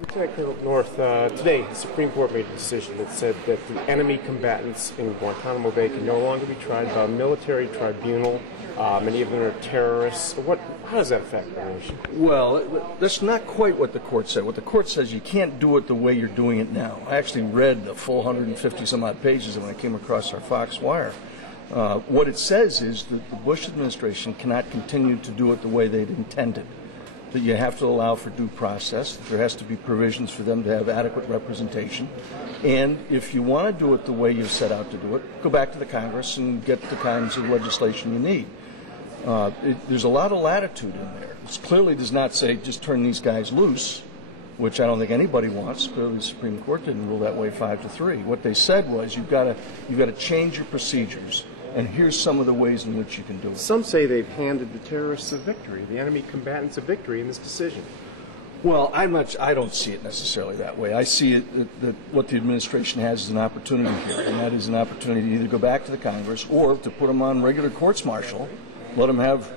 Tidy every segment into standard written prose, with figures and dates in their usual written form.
Lieutenant Colonel North, today the Supreme Court made a decision that said that the enemy combatants in Guantanamo Bay can no longer be tried by a military tribunal. Many of them are terrorists. How does that affect the nation? Well, that's not quite what the court said. What the court says, you can't do it the way you're doing it now. I actually read the full 150 some odd pages when I came across our Fox Wire. What it says is that the Bush administration cannot continue to do it the way they'd intended. That you have to allow for due process, that there has to be provisions for them to have adequate representation, and if you want to do it the way you set out to do it, go back to the Congress and get the kinds of legislation you need. There's a lot of latitude in there. It clearly does not say just turn these guys loose, which I don't think anybody wants. Clearly the Supreme Court didn't rule that way 5-3. What they said was you've got to change your procedures. And here's some of the ways in which you can do it. Some say they've handed the terrorists a victory, the enemy combatants a victory in this decision. Well, I don't see it necessarily that way. I see it that what the administration has is an opportunity here, and that is an opportunity to either go back to the Congress or to put them on regular courts-martial, let them have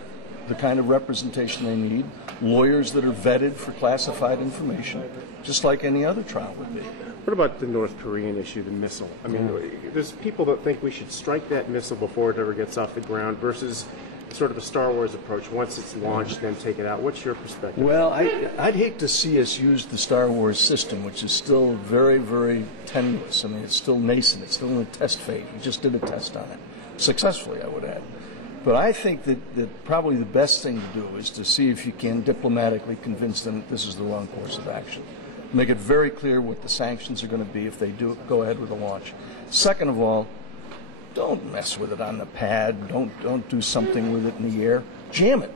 the kind of representation they need, lawyers that are vetted for classified information, just like any other trial would be. What about the North Korean issue, the missile? I mean, there's people that think we should strike that missile before it ever gets off the ground versus sort of a Star Wars approach. Once it's launched, then take it out. What's your perspective? Well, I'd hate to see us use the Star Wars system, which is still very, very tenuous. I mean, it's still nascent. It's still in the test phase. We just did a test on it. Successfully, I would add. But I think that probably the best thing to do is to see if you can diplomatically convince them that this is the wrong course of action. Make it very clear what the sanctions are going to be if they do go ahead with the launch. Second of all, don't mess with it on the pad. Don't do something with it in the air. Jam it.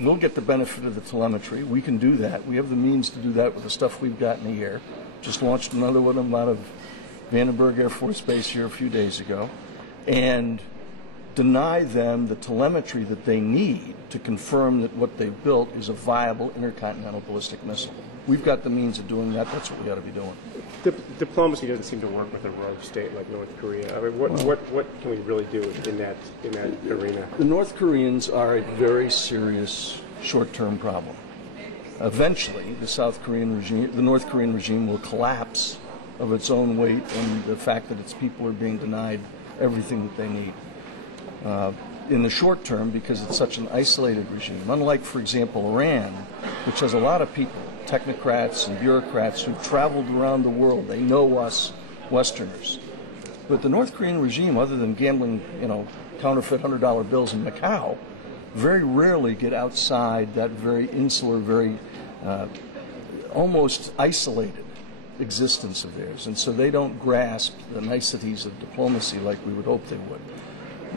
We'll get the benefit of the telemetry. We can do that. We have the means to do that with the stuff we've got in the air. Just launched another one out of Vandenberg Air Force Base here a few days ago. And deny them the telemetry that they need to confirm that what they've built is a viable intercontinental ballistic missile. We've got the means of doing that. That's what we ought to be doing. Diplomacy doesn't seem to work with a rogue state like North Korea. I mean, what can we really do in that arena? The North Koreans are a very serious short-term problem. Eventually, the North Korean regime will collapse of its own weight and the fact that its people are being denied everything that they need. In the short term, because it's such an isolated regime, unlike, for example, Iran, which has a lot of people, technocrats and bureaucrats who've traveled around the world. They know us Westerners. But the North Korean regime, other than gambling, counterfeit $100 bills in Macau, very rarely get outside that very insular, very almost isolated existence of theirs. And so they don't grasp the niceties of diplomacy like we would hope they would.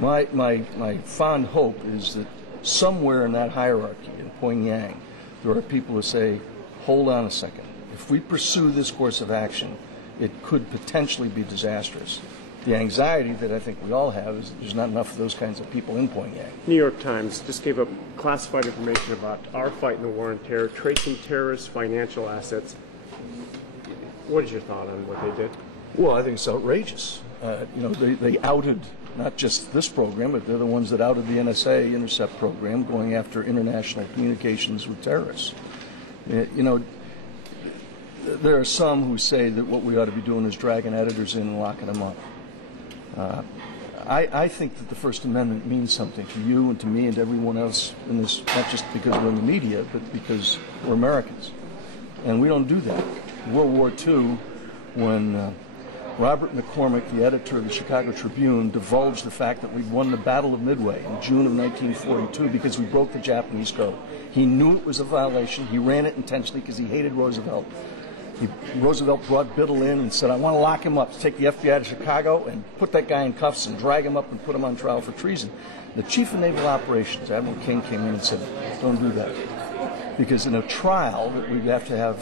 My fond hope is that somewhere in that hierarchy in Pyongyang, there are people who say, hold on a second. If we pursue this course of action, it could potentially be disastrous. The anxiety that I think we all have is that there's not enough of those kinds of people in Pyongyang. New York Times just gave up classified information about our fight in the war on terror, tracing terrorists' financial assets. What is your thought on what they did? Well, I think it's outrageous. They outed not just this program, but they're the ones that outed the NSA Intercept program going after international communications with terrorists. There are some who say that what we ought to be doing is dragging editors in and locking them up. I think that the First Amendment means something to you and to me and to everyone else in this, not just because we're in the media, but because we're Americans. And we don't do that. In World War II, when Robert McCormick, the editor of the Chicago Tribune, divulged the fact that we'd won the Battle of Midway in June of 1942 because we broke the Japanese code. He knew it was a violation. He ran it intentionally because he hated Roosevelt. Roosevelt brought Biddle in and said, I want to lock him up, take the FBI to Chicago and put that guy in cuffs and drag him up and put him on trial for treason. The chief of naval operations, Admiral King, came in and said, don't do that. Because in a trial that we'd have to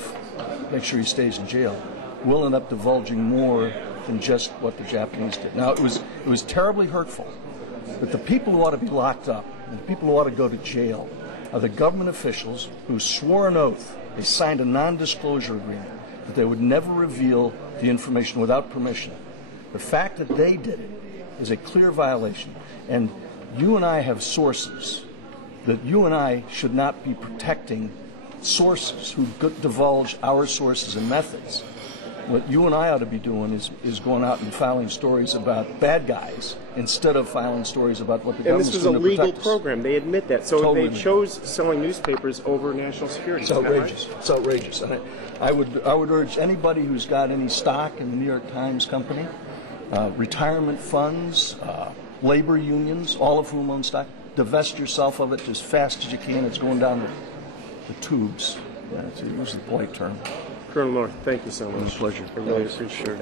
make sure he stays in jail, we'll end up divulging more than just what the Japanese did. Now, it was terribly hurtful, but the people who ought to be locked up and the people who ought to go to jail are the government officials who swore an oath. They signed a non-disclosure agreement that they would never reveal the information without permission. The fact that they did it is a clear violation. And you and I have sources that you and I should not be protecting sources who divulge our sources and methods. What you and I ought to be doing is going out and filing stories about bad guys instead of filing stories about what the government's And this was doing a to protect legal us. program. They admit that. So Totally they chose selling newspapers over national security. It's outrageous. It's outrageous. And I would urge anybody who's got any stock in the New York Times company, retirement funds, labor unions, all of whom own stock, divest yourself of it as fast as you can. It's going down the tubes. To use the polite term. Colonel North, thank you so much. It was a pleasure. I really appreciate it.